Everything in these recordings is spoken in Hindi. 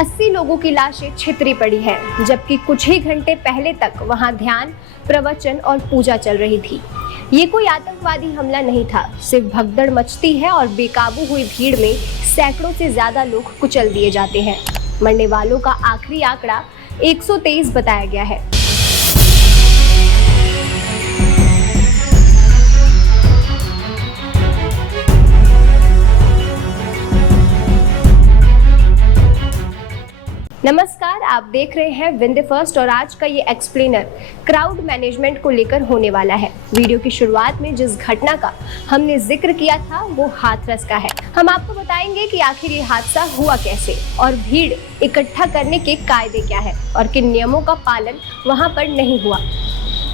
80 लोगों की लाशें छितरी पड़ी है, जबकि कुछ ही घंटे पहले तक वहां ध्यान, प्रवचन और पूजा चल रही थी। ये कोई आतंकवादी हमला नहीं था, सिर्फ भगदड़ मचती है और बेकाबू हुई भीड़ में सैकड़ों से ज्यादा लोग कुचल दिए जाते हैं। मरने वालों का आखिरी आंकड़ा 123 बताया गया है। नमस्कार, आप देख रहे हैं विंध्य फर्स्ट और आज का ये एक्सप्लेनर क्राउड मैनेजमेंट को लेकर होने वाला है। वीडियो की शुरुआत में जिस घटना का हमने जिक्र किया था वो हाथरस का है। हम आपको बताएंगे कि आखिर ये हादसा हुआ कैसे और भीड़ इकट्ठा करने के कायदे क्या है और किन नियमों का पालन वहां पर नहीं हुआ।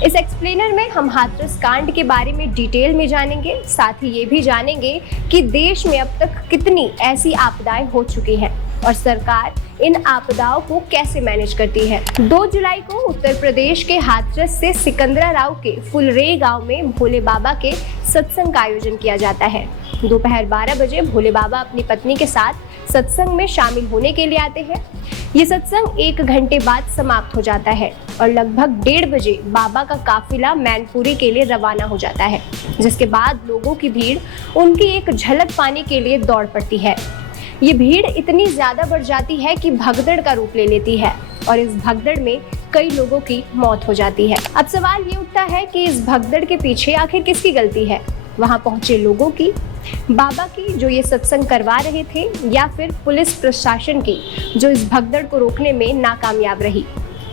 इस एक्सप्लेनर में हम हाथरस कांड के बारे में डिटेल में जानेंगे, साथ ही ये भी जानेंगे कि देश में अब तक कितनी ऐसी आपदाएं हो चुकी हैं और सरकार इन आपदाओं को कैसे मैनेज करती है। 2 जुलाई को उत्तर प्रदेश के हाथरस से सिकंदराराव के फुलरेई गांव में भोले बाबा के सत्संग का आयोजन किया जाता है। दोपहर 12 बजे भोले बाबा अपनी पत्नी के साथ सत्संग में शामिल होने के लिए आते हैं। ये सत्संग 1 घंटे बाद समाप्त हो जाता है और लगभग 1:30 बजे बाबा का काफिला मैनपुरी के लिए रवाना हो जाता है, जिसके बाद लोगों की भीड़ उनकी एक झलक पाने के लिए दौड़ पड़ती है। ये भीड़ इतनी ज्यादा बढ़ जाती है कि भगदड़ का रूप ले लेती है और इस भगदड़ में कई लोगों की मौत हो जाती है। अब सवाल ये उठता है कि इस भगदड़ के पीछे आखिर किसकी गलती है? वहां पहुंचे लोगों की, बाबा की जो ये सत्संग करवा रहे थे, या फिर पुलिस प्रशासन की जो इस भगदड़ को रोकने में नाकामयाब रही,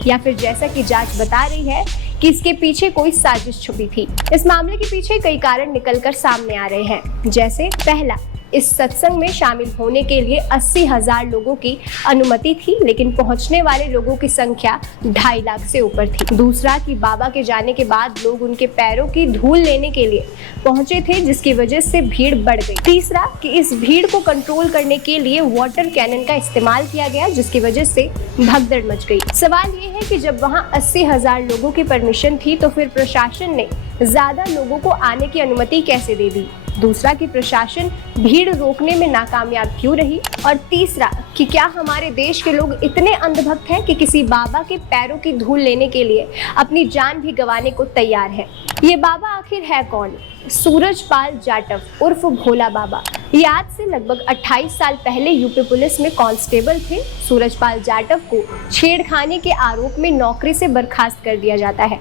या फिर जैसा कि जांच बता रही है कि इसके पीछे कोई साजिश छुपी थी। इस मामले के पीछे कई कारण निकलकर सामने आ रहे हैं, जैसे पहला, इस सत्संग में शामिल होने के लिए 80,000 लोगों की अनुमति थी, लेकिन पहुंचने वाले लोगों की संख्या 2.5 लाख से ऊपर थी। दूसरा कि बाबा के जाने के बाद लोग उनके पैरों की धूल लेने के लिए पहुंचे थे, जिसकी वजह से भीड़ बढ़ गई। तीसरा कि इस भीड़ को कंट्रोल करने के लिए वाटर कैनन का इस्तेमाल किया गया, जिसकी वजह से भगदड़ मच गई। सवाल ये है कि जब वहां 80,000 लोगों की परमिशन थी तो फिर प्रशासन ने ज्यादा लोगों को आने की अनुमति कैसे दे दी? दूसरा कि प्रशासन भीड़ रोकने में नाकामयाब क्यों रही? और तीसरा कि क्या हमारे देश के लोग इतने अंधभक्त हैं कि किसी बाबा के पैरों की धूल लेने के लिए अपनी जान भी गंवाने को तैयार है? ये बाबा आखिर है कौन? सूरजपाल जाटव उर्फ भोला बाबा। ये आज से लगभग 28 साल पहले यूपी पुलिस में कांस्टेबल थे। सूरजपाल जाटव को छेड़खानी के आरोप में नौकरी से बर्खास्त कर दिया जाता है।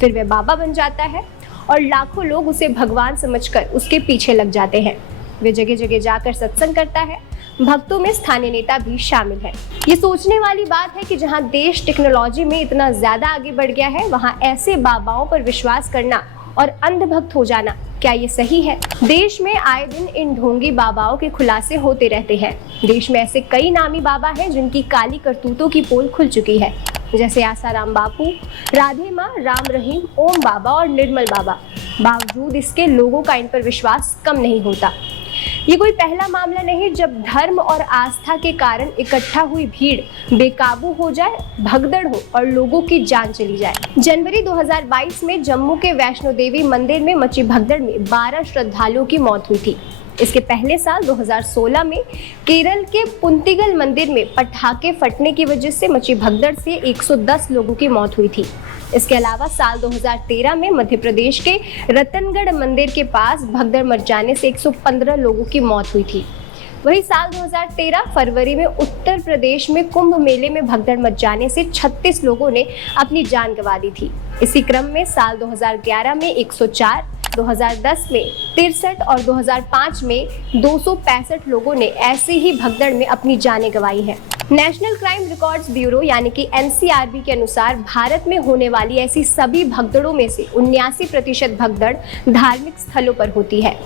फिर वह बाबा बन जाता है और लाखों लोग उसे भगवान समझकर उसके पीछे लग जाते हैं। वे जगह जगह जाकर सत्संग करता है। भक्तों में स्थानीय नेता भी शामिल है। ये सोचने वाली बात है कि जहां देश टेक्नोलॉजी में इतना ज्यादा आगे बढ़ गया है, वहां ऐसे बाबाओं पर विश्वास करना और अंधभक्त हो जाना, क्या ये सही है? देश में आए दिन इन ढोंगी बाबाओं के खुलासे होते रहते हैं। देश में ऐसे कई नामी बाबा हैं जिनकी काली करतूतों की पोल खुल चुकी है, जैसे आसाराम बापू, राधे माँ, राम रहीम, ओम बाबा और निर्मल बाबा। बावजूद इसके लोगों का इन पर विश्वास कम नहीं होता। ये कोई पहला मामला नहीं जब धर्म और आस्था के कारण इकट्ठा हुई भीड़ बेकाबू हो जाए, भगदड़ हो और लोगों की जान चली जाए। जनवरी 2022 में जम्मू के वैष्णो देवी मंदिर में मची भगदड़ में 12 श्रद्धालुओं की मौत हुई थी। इसके पहले साल 2016 में केरल के पुंतिगल मंदिर में पटाखे फटने की वजह से मची भगदड़ से 110 लोगों की मौत हुई थी। इसके अलावा साल 2013 में मध्य प्रदेश के रतनगढ़ मंदिर के पास भगदड़ मच जाने से 115 लोगों की मौत हुई थी। वही साल 2013 फरवरी में उत्तर प्रदेश में कुंभ मेले में भगदड़ मच जाने से 36 लोगों ने अपनी जान गंवा दी थी। इसी क्रम में साल 2011 में 104, 2010 में 63 और 2005 में 265 लोगों ने ऐसे ही भगदड़ में अपनी जानें गंवाई हैं। नेशनल क्राइम रिकॉर्ड्स ब्यूरो यानी कि NCRB के अनुसार भारत में होने वाली ऐसी सभी भगदड़ों में से 79% भगदड़ धार्मिक स्थलों पर होती है।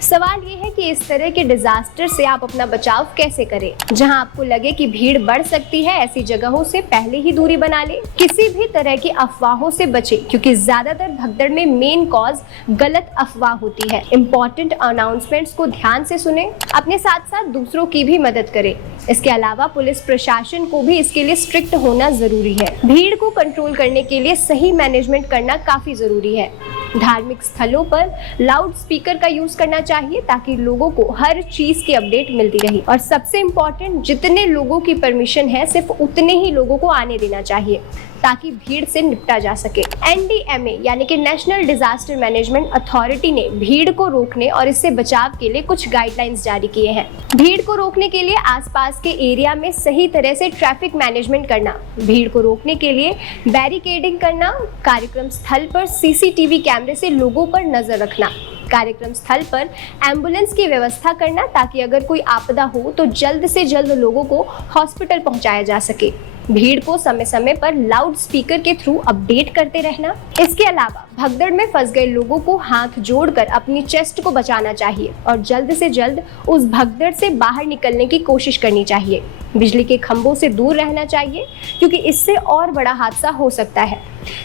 सवाल ये है कि इस तरह के डिजास्टर से आप अपना बचाव कैसे करें? जहां आपको लगे कि भीड़ बढ़ सकती है, ऐसी जगहों से पहले ही दूरी बना ले। किसी भी तरह की अफवाहों से बचे, क्योंकि ज्यादातर भगदड़ में मेन कॉज गलत अफवाह होती है। इम्पोर्टेंट अनाउंसमेंट्स को ध्यान से सुने, अपने साथ साथ दूसरों की भी मदद करें। इसके अलावा पुलिस प्रशासन को भी इसके लिए स्ट्रिक्ट होना जरूरी है। भीड़ को कंट्रोल करने के लिए सही मैनेजमेंट करना काफी जरूरी है। धार्मिक स्थलों पर लाउड स्पीकर का यूज करना चाहिए ताकि लोगों को हर चीज की अपडेट मिलती रही। और सबसे इम्पोर्टेंट, जितने लोगों की परमिशन है सिर्फ उतने ही लोगों को आने देना चाहिए ताकि भीड़ से निपटा जा सके। NDMA यानी कि नेशनल डिजास्टर मैनेजमेंट अथॉरिटी ने भीड़ को रोकने और इससे बचाव के लिए कुछ गाइडलाइंस जारी किए हैं। भीड़ को रोकने के लिए आसपास के एरिया में सही तरह से ट्रैफिक मैनेजमेंट करना, भीड़ को रोकने के लिए बैरिकेडिंग करना, कार्यक्रम स्थल पर CCTV कैमरे से लोगों पर नजर रखना, कार्यक्रम स्थल पर एम्बुलेंस की व्यवस्था करना ताकि अगर कोई आपदा हो तो जल्द से जल्द लोगों को हॉस्पिटल पहुंचाया जा सके, भीड़ को समय समय पर लाउड स्पीकर के थ्रू अपडेट करते रहना। इसके अलावा भगदड़ में फंस गए लोगों को हाथ जोड़कर अपनी चेस्ट को बचाना चाहिए और जल्द से जल्द उस भगदड़ से बाहर निकलने की कोशिश करनी चाहिए। बिजली के खंभों से दूर रहना चाहिए क्योंकि इससे और बड़ा हादसा हो सकता है।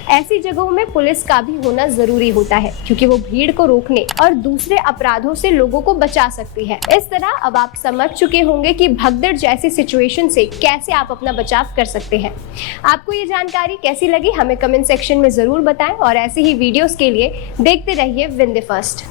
ऐसी जगहों में पुलिस का भी होना जरूरी होता है क्योंकि वो भीड़ को रोकने और दूसरे अपराधों से लोगों को बचा सकती है। इस तरह अब आप समझ चुके होंगे कि भगदड़ जैसी सिचुएशन से कैसे आप अपना बचाव कर सकते हैं। आपको ये जानकारी कैसी लगी हमें कमेंट सेक्शन में जरूर बताएं और ऐसे ही वीडियोस के लिए देखते रहिए विंध्य फर्स्ट।